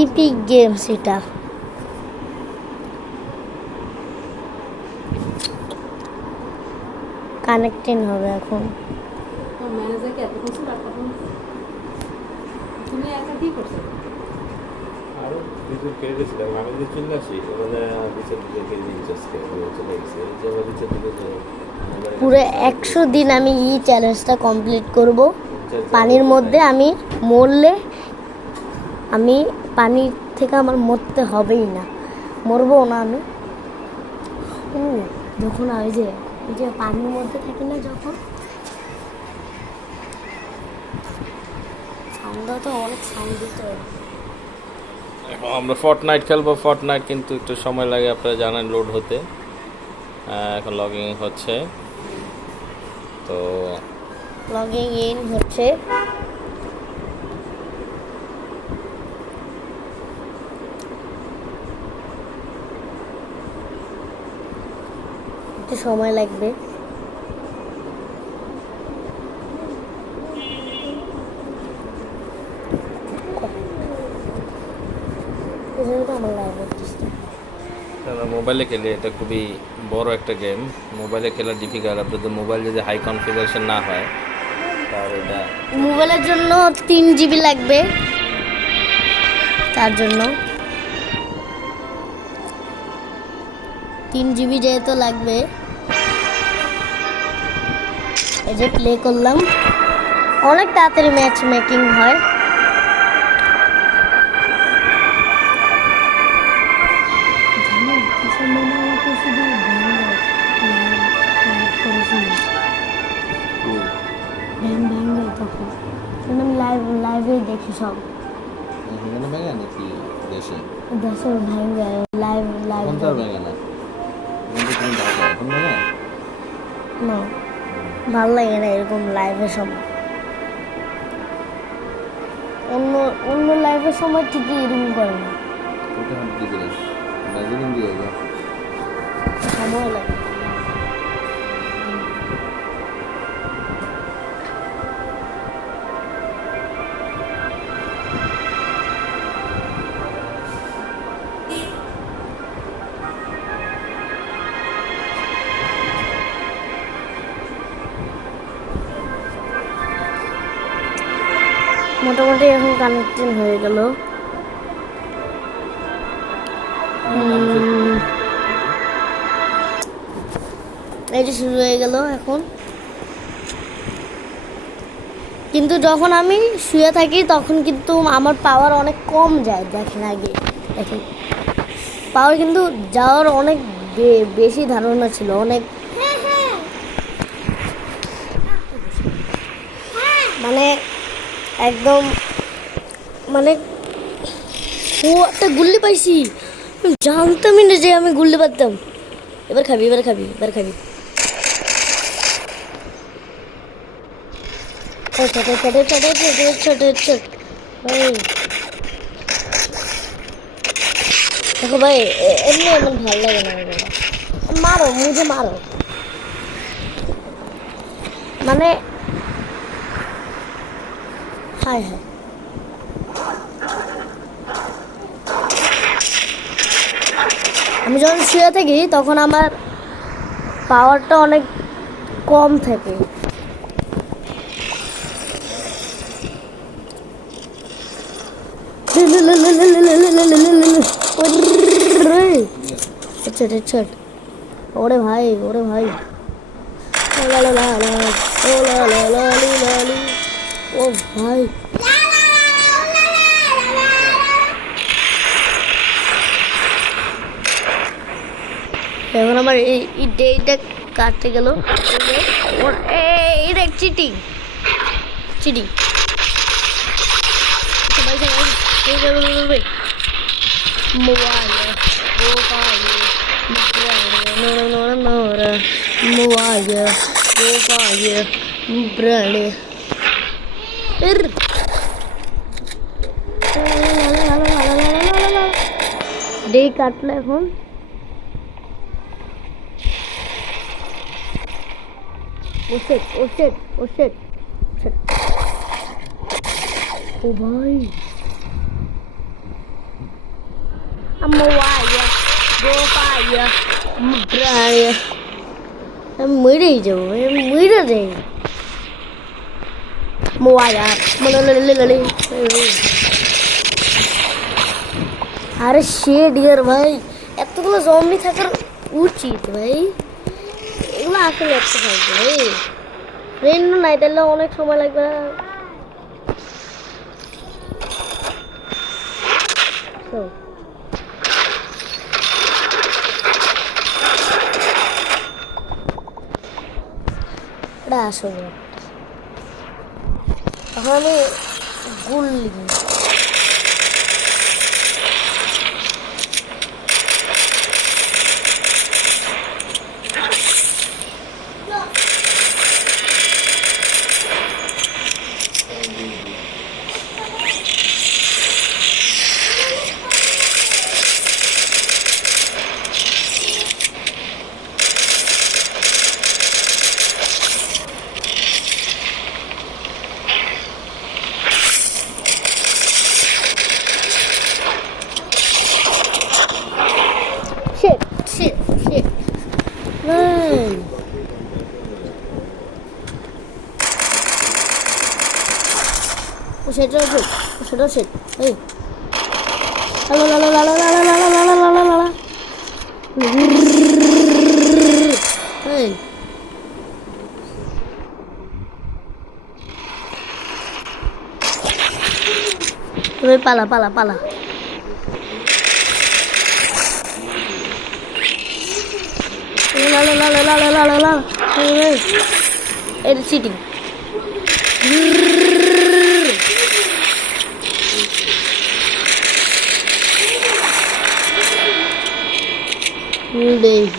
Epic games এটা। Connecting হবে এখন। ম্যানেজারকে এত কিছু রাখা তুমি একা কি করছো? আরো দুজন কেড়ে গেছিলাম, আমি যদি চলে আসি মানে বিচার দিকে কেড়ে নিয়ে আজকে চলে গেছে যে আমার বিচার দিকে পুরো 100 দিন আমি এই চ্যালেঞ্জটা কমপ্লিট করব। পানির মধ্যে আমি মরলে আমি পানি থেকে আমার মরতে হবেই না, মরবো না আমি। যখন ওই যে পানির মধ্যে থাকি না, যখন সাউন্ড তো অনেক সাউন্ড দিতে হয়। এখন আমরা ফর্টনাইট খেলবো। ফর্টনাইট কিন্তু একটু সময় লাগে, আপনারা জানেন, লোড হতে। এখন লগইন হচ্ছে, তো লগইন ইন হচ্ছে। একটু সময় লাগবে। আমার লাইভ মোবাইলে খেলে এটা খুবই বড় একটা গেম। মোবাইলে খেলা ডিফিকাল্ট। আপনাদের মোবাইল যদি হাই কনফিগারেশন না হয় তাহলে এটা মোবাইলের জন্য 3 জিবি লাগবে, তার জন্য 3 জিবি যেহেতু লাগবে, এই যে প্লে করলাম। অনেক তাড়াতাড়ি ম্যাচ মেকিং হয়। লাইভে দেখি সব দেশের ভাঙ্গা লাইভ লাইভ না, ভালো লাগে না এরকম লাইভের সময়। অন্য অন্য লাইভের সময় ঠিকই এরকম করে না, সময় লাগে। মোটামুটি এখন কানেক্টিং হয়ে গেল। এই যে শুরু হয়ে গেল এখন। কিন্তু যখন আমি শুয়ে থাকি তখন কিন্তু আমার পাওয়ার অনেক কম যায়। দেখেন আগে, দেখেন পাওয়ার কিন্তু যাওয়ার অনেক বেশি ধারণা ছিল, অনেক মানে একদম মানে ও একটা গুল্লি পাইছি, জানতামই না যে আমি গুল্লি পারতাম। এবার খাবি, এবার খাবি, এবার খাবি। দেখো ভাই, এমনি এমন ভালো লাগে না। মারো মুঝে মারো, মানে হায় হায়। আমি যখন শুয়ে থাকি তখন আমার পাওয়ারটা অনেক কম থাকে। ওরে ভাই, ওরে ভাই, ও ভাই, এখন আমার এই ডেটা কাটতে গেল। এটা চিটিং, চিটিং। ডে কাটলো এখন। Oh shit, oh shit, oh shit, shit. Oh ভাই, Moaya, go fire, Brian. I'm waiting, Joe. I'm waiting. Moaya, Molly. আরে সে ডিয়ার ভাই, এতগুলো জম্বি থাকার উচিত ভাই, এগুলো আসলে একটা থাকবে ভাই, ফ্রেন্ড নাই তাহলে অনেক সময় লাগবে। এটা আসলে তখন আমি গুল্লি shit. Man. Oh shit. Hey. La. Hey. Hey, pala. La. Hey. It's cheating.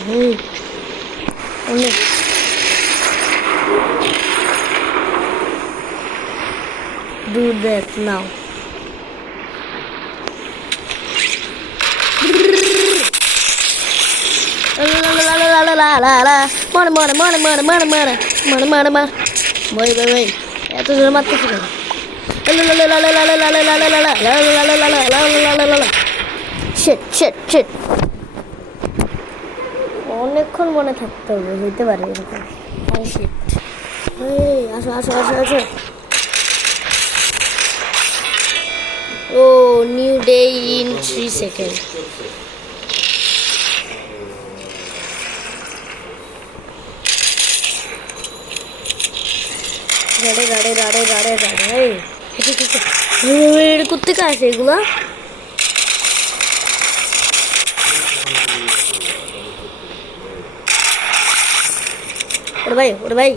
Hey. Do that now. La. Mana. Boy. এত জোরে মারতেছি কেন? Shit. অনেকক্ষণ মনে থাকতে হবে, হইতে পারে এরকম। আসো। Oh, new day in 3 seconds. রাড়ে করতে কাছে এগুলা ওরে ভাই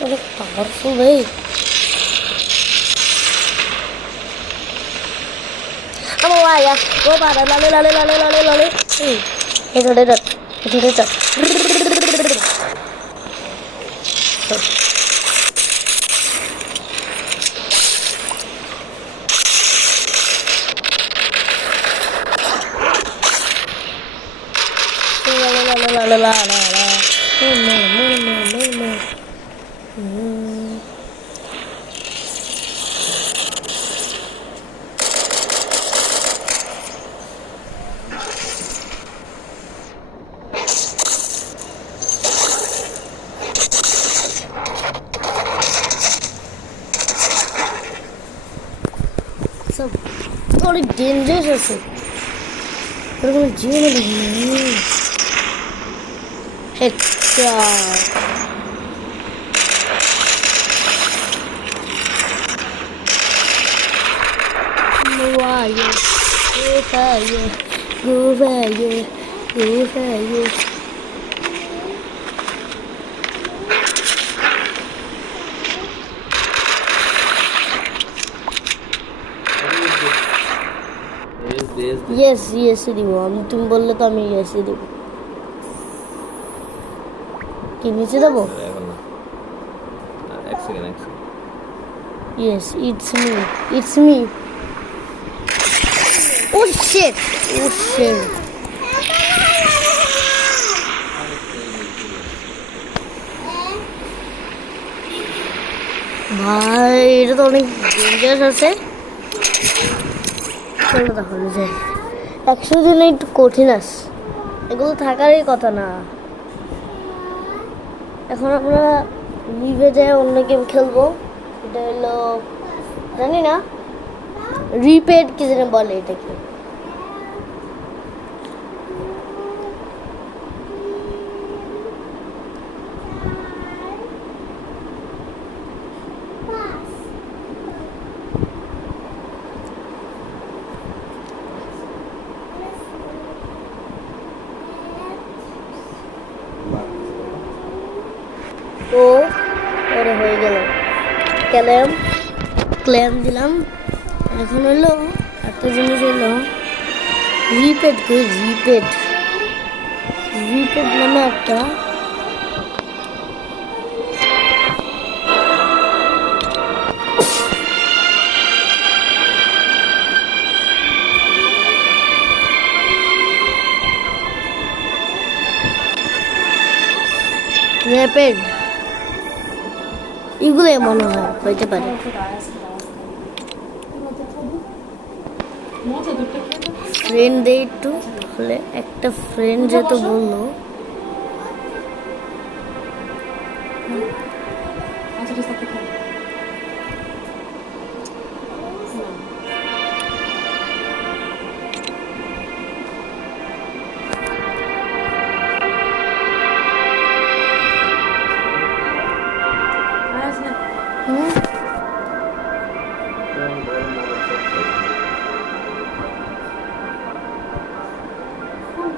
মারো পাওয়ারফুল ভাই। Moaya, go para, lale. Itu dia. La. অনেক ডেঞ্জারাস আছে, এরকম জীবনে দেখিনি। Go fire. Yes দিব, আমি তুমি বললে তো আমি yes দিব। কি নিচে দেবো? Yes, it's me. Oh shit. তো অনেক ডেঞ্জারাস আছে। চলো তাহলে যাই। 100 দিন একটু কঠিন আছে, এগুলো থাকারই কথা না। এখন আমরা লিভে যাই অন্য গেম খেলবো। এটা হলো জানি না, রিপেড কি যেন বলে এটাকে। ও ওরে হয়ে গেল, ক্ল্যাম দিলাম। এখন হলো একটা জিনিস হলো রিপেড নামে একটা র্যাপিড, এগুলোই মনে হয় হইতে পারে। ফ্রেন্ড দেই একটু, তাহলে একটা ফ্রেন্ড যেহেতু বললো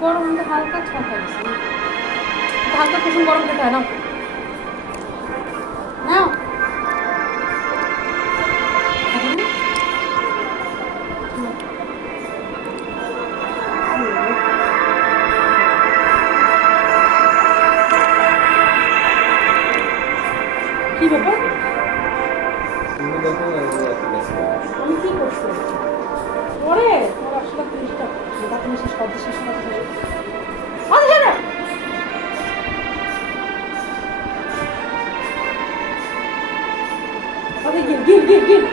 গরম হালকা ছটা হালকা কুসুম গরম খেতে হয় না। নাও কি ব্যাপার? আমি কি করছি পরে তোমার আসলে তিরিশটা তুমি শেষ করতে শেষ করতে গিল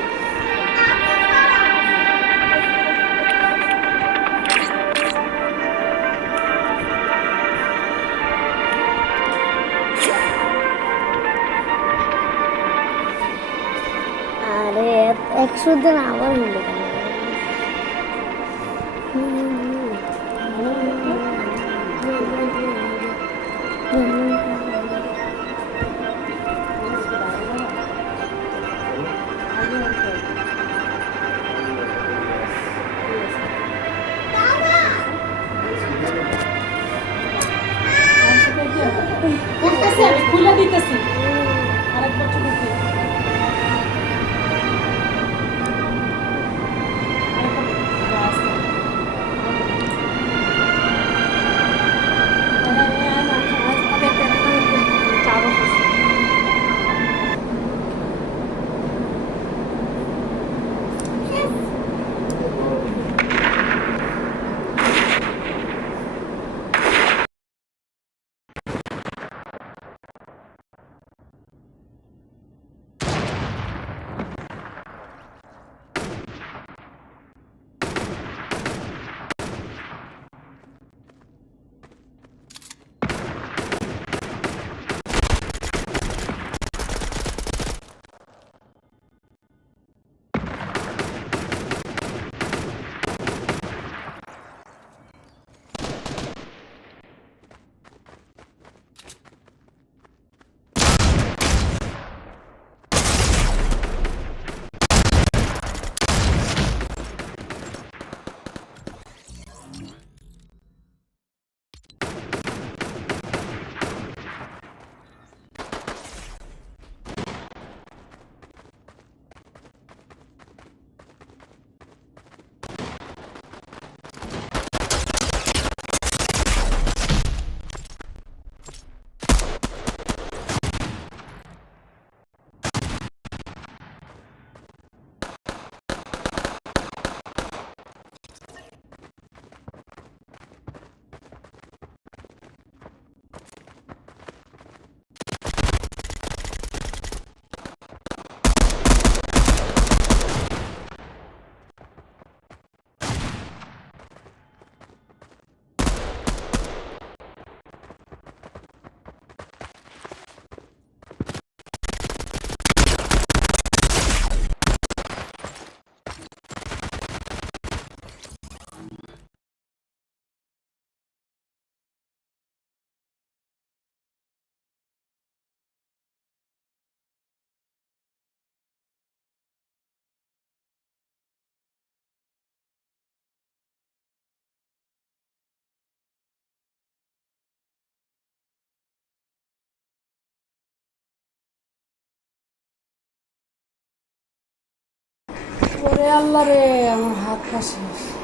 আরে 100 দিন আবার হলো কেন? আমি খুলে দিতেছি আরেকবার চুপ রে আল্লাহ রে, আমার হাত পা শেষ।